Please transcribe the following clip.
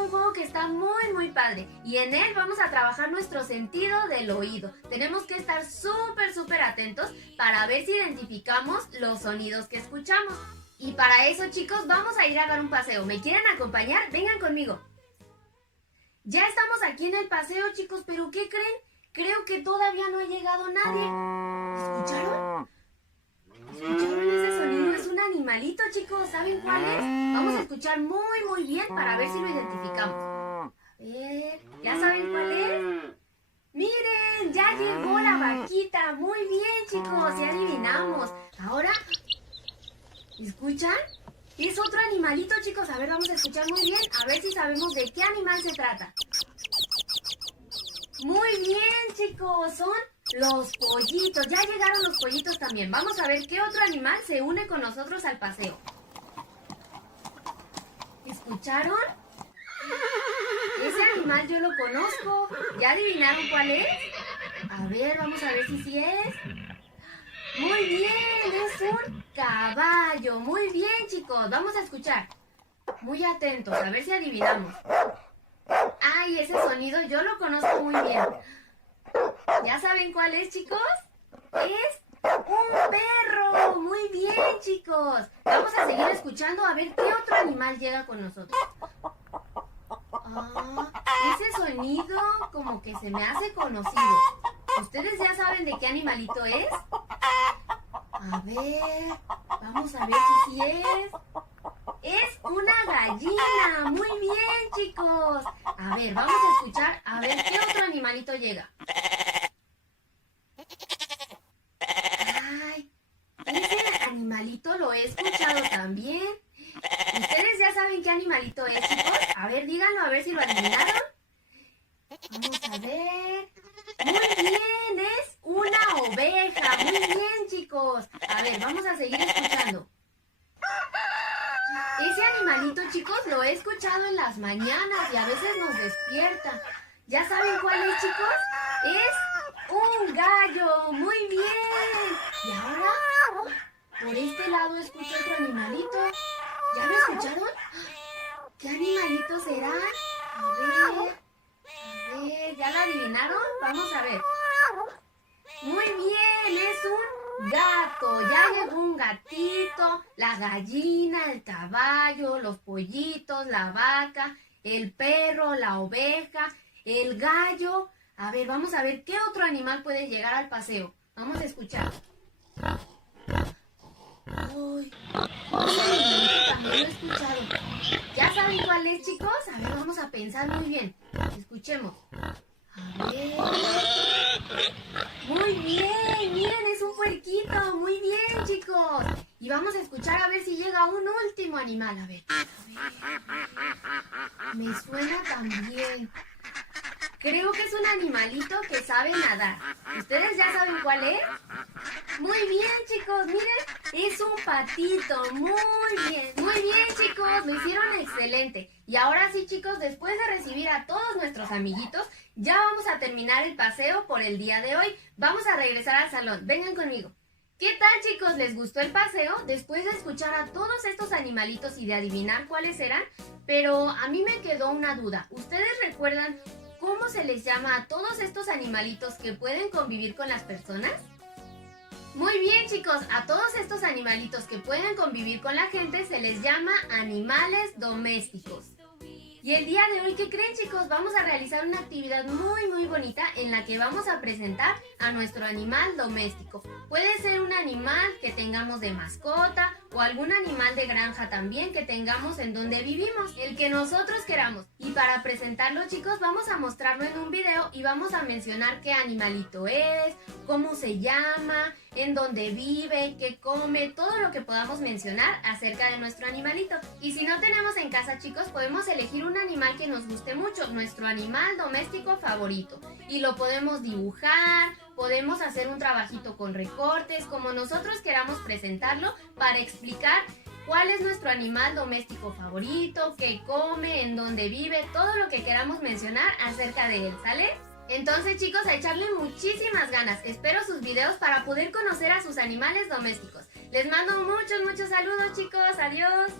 tengo un juego que está muy padre y en él vamos a trabajar nuestro sentido del oído. Tenemos que estar súper atentos para ver si identificamos los sonidos que escuchamos. Y para eso, chicos, vamos a ir a dar un paseo. ¿Me quieren acompañar? Vengan conmigo. Ya estamos aquí en el paseo, chicos, pero ¿qué creen? Creo que todavía no ha llegado nadie. ¿Escucharon? ¿Escucharon ese sonido? Es un animalito, chicos. ¿Saben cuál es? Vamos a escuchar muy bien para ver si lo identificamos. A ver, ¿ya saben cuál es? ¡Miren! ¡Ya llegó la vaquita! Muy bien, chicos, ya adivinamos. Ahora, ¿escuchan? Es otro animalito, chicos. A ver, vamos a escuchar muy bien. A ver si sabemos de qué animal se trata. Muy bien, chicos. Son los pollitos. Ya llegaron los pollitos también. Vamos a ver qué otro animal se une con nosotros al paseo. ¿Escucharon? Ese animal yo lo conozco. ¿Ya adivinaron cuál es? A ver, vamos a ver si sí es. Muy bien, es un caballo. Muy bien, chicos. Vamos a escuchar. Muy atentos, a ver si adivinamos. Ay, ese sonido yo lo conozco muy bien. ¿Ya saben cuál es, chicos? Es un perro. Muy bien, chicos. Vamos a seguir escuchando a ver qué otro animal llega con nosotros. Ese sonido como que se me hace conocido. ¿Ustedes ya saben de qué animalito es? A ver, vamos a ver si sí es. ¡Es una gallina! ¡Muy bien, chicos! A ver, vamos a escuchar a ver qué otro animalito llega. ¡Ay! Ese animalito lo he escuchado también. ¿Ustedes ya saben qué animalito es, chicos? A ver, díganlo, a ver si lo adivinaron. Vamos a ver. ¡Muy bien! ¡Es una oveja! ¡Muy bien, chicos! A ver, vamos a seguir escuchando. Ese animalito, chicos, lo he escuchado en las mañanas y a veces nos despierta. ¿Ya saben cuál es, chicos? ¡Es un gallo! ¡Muy bien! Y ahora, por este lado escucho otro animalito. ¿Ya lo escucharon? ¿Qué animalito será? A ver, ¿ya lo adivinaron? Vamos a ver. Muy bien, es un gato. Ya llegó un gatito, la gallina, el caballo, los pollitos, la vaca, el perro, la oveja, el gallo. A ver, vamos a ver qué otro animal puede llegar al paseo. Vamos a escuchar. Uy, también lo he escuchado. ¿Ya saben cuál es, chicos? A ver, vamos a pensar muy bien. Escuchemos. A ver. Muy bien, miren, es un puerquito. Muy bien, chicos. Y vamos a escuchar a ver si llega un último animal. A ver. Me suena también. Creo que es un animalito que sabe nadar. ¿Ustedes ya saben cuál es? Muy bien, chicos, miren, es un patito. Muy bien, chicos, lo hicieron excelente. Y ahora sí, chicos, después de recibir a todos nuestros amiguitos, ya vamos a terminar el paseo por el día de hoy. Vamos a regresar al salón. Vengan conmigo. ¿Qué tal, chicos? ¿Les gustó el paseo? Después de escuchar a todos estos animalitos y de adivinar cuáles eran, pero a mí me quedó una duda. ¿Ustedes recuerdan cómo se les llama a todos estos animalitos que pueden convivir con las personas? Muy bien, chicos, a todos estos animalitos que pueden convivir con la gente se les llama animales domésticos. Y el día de hoy, ¿qué creen, chicos? Vamos a realizar una actividad muy bonita en la que vamos a presentar a nuestro animal doméstico. Puede ser un animal que tengamos de mascota o algún animal de granja también que tengamos en donde vivimos, el que nosotros queramos. Y para presentarlo, chicos, vamos a mostrarlo en un video y vamos a mencionar qué animalito es, cómo se llama, en dónde vive, qué come, todo lo que podamos mencionar acerca de nuestro animalito. Y si no tenemos en casa, chicos, podemos elegir un animal que nos guste mucho, nuestro animal doméstico favorito. Y lo podemos dibujar, podemos hacer un trabajito con recortes, como nosotros queramos presentarlo, para explicar cuál es nuestro animal doméstico favorito, qué come, en dónde vive, todo lo que queramos mencionar acerca de él, ¿sale? Entonces, chicos, a echarle muchísimas ganas. Espero sus videos para poder conocer a sus animales domésticos. Les mando muchos saludos, chicos. Adiós.